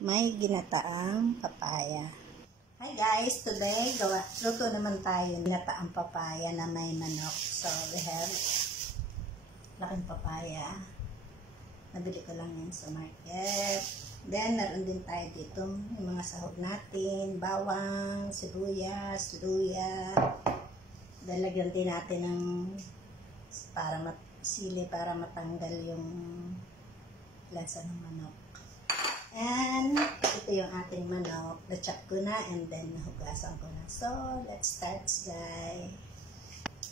may ginataang papaya. Hi guys, today luto naman tayo ginataang papaya na may manok. So we have laking papaya. Nabili ko lang yan sa market. Then meron din tayo dito yung mga sahog natin, bawang, sibuyas, luya. Dalagyan din natin ng sili para matanggal yung lasa ng manok. And ito yung ating manok. Na-chop ko na and then nahugasan ko na. So, let's start guys.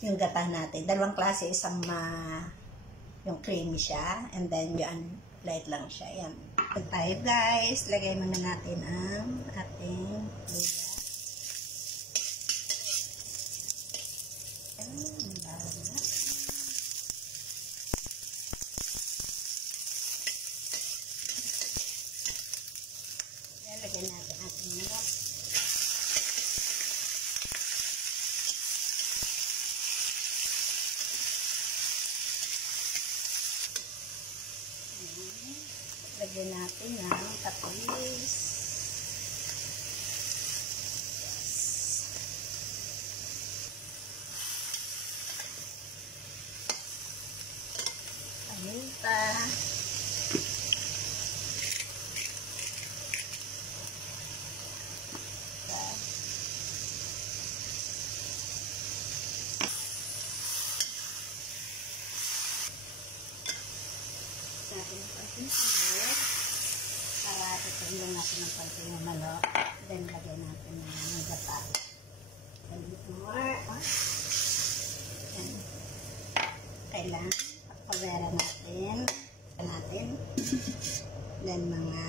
Yung gata natin. Dalawang klase. Isang yung creamy siya. And then yung light lang siya. Yan. Pag tayo guys, lagay muna natin ang ating luya. Lagyan natin ating manok. Lagyan natin ng katulis. Paminta. Natin ang konting sugar para tutulong natin ang konting manok. Then lagay natin ng gata. A little more. Kailangan pagpawera natin. Then mga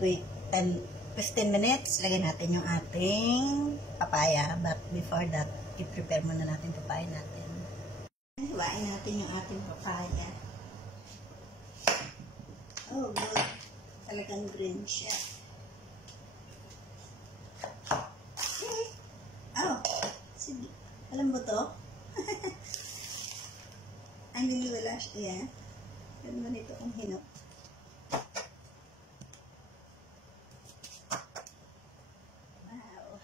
15 minutes lagay natin yung ating papaya. But before that, i-prepare muna natin papaya natin. Hiwain natin yung ating papaya. Oh, good. Talagang green siya. Oh, sige. Alam mo to? Ang niliwala siya. Alam mo nito kung hinok. Wow.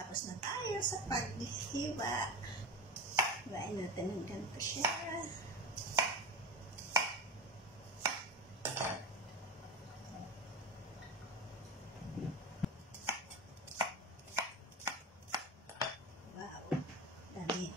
Tapos na tayo sa paghiwa. Hiwain natin ng ganito siya. Wow, dami.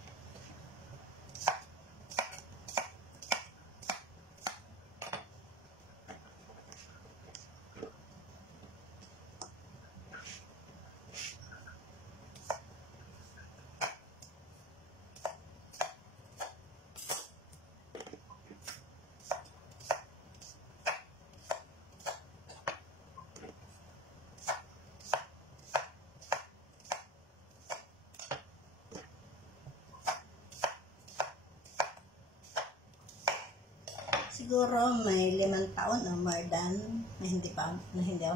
Siguro may 5 taon o more than na hindi ako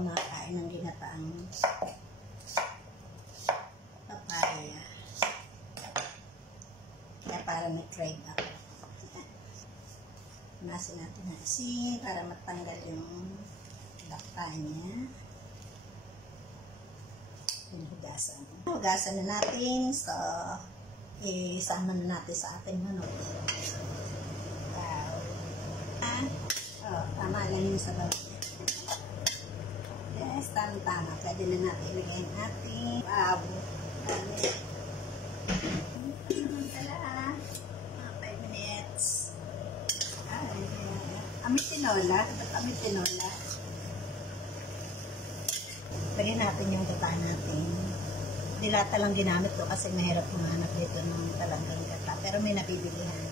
nakakain ng ginataang papaya. Kaya para may-crave ako. Punasin natin ng asin para matanggal yung lakta niya. Hugasan. Hugasan na natin. So, isama na natin sa ating manok. Wow. Oh, tama lang yung sabaw. tama. Pwede na natin ilagay ang ating wow. Tala. Mga 5 minutes. Amoy tinola. Ba't amoy tinola? Lagyan natin yung gata natin. Dilata lang ginamit ko kasi mahirap humanap dito ng talagang gata. Pero may nabibilihan.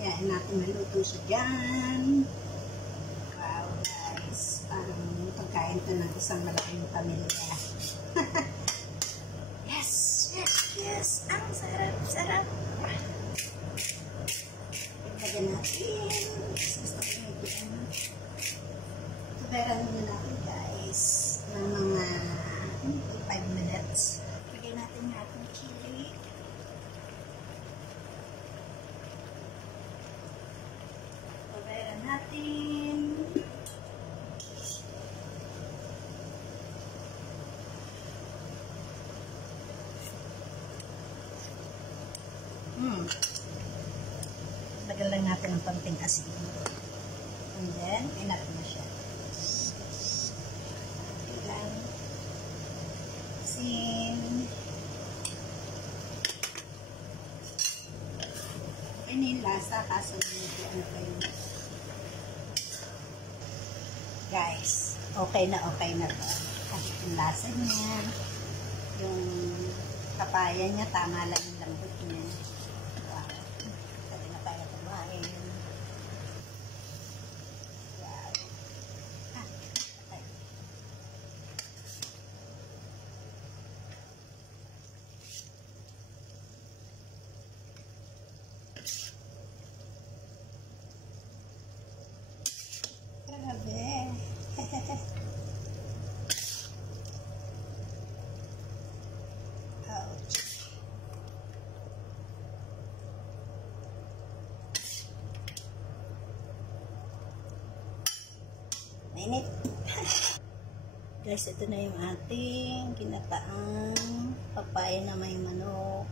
Yan natin maluto siya dyan. Wow guys. Parang pagkain to ng isang malaking pamilya. Yes! Yes! Yes! Ang sarap! Sarap! Lagyan natin. Gusto ko medyo ano. Tuberan muna natin guys ng mga 5 minutes. Lagyan natin yung ating chili. Tuberan natin. Lagyan lang natin ng panting asin. And then, enough na siya. Lagyan. Asin. Okay na yung lasa, kaso medyo ano pa yun. Guys, okay na to. Kasi yung lasa niya, yung papaya niya, tama lang yung lambot niya. Grabe. Ouch. Mainit. Guys, ito na yung ating ginataang papaya na may manok.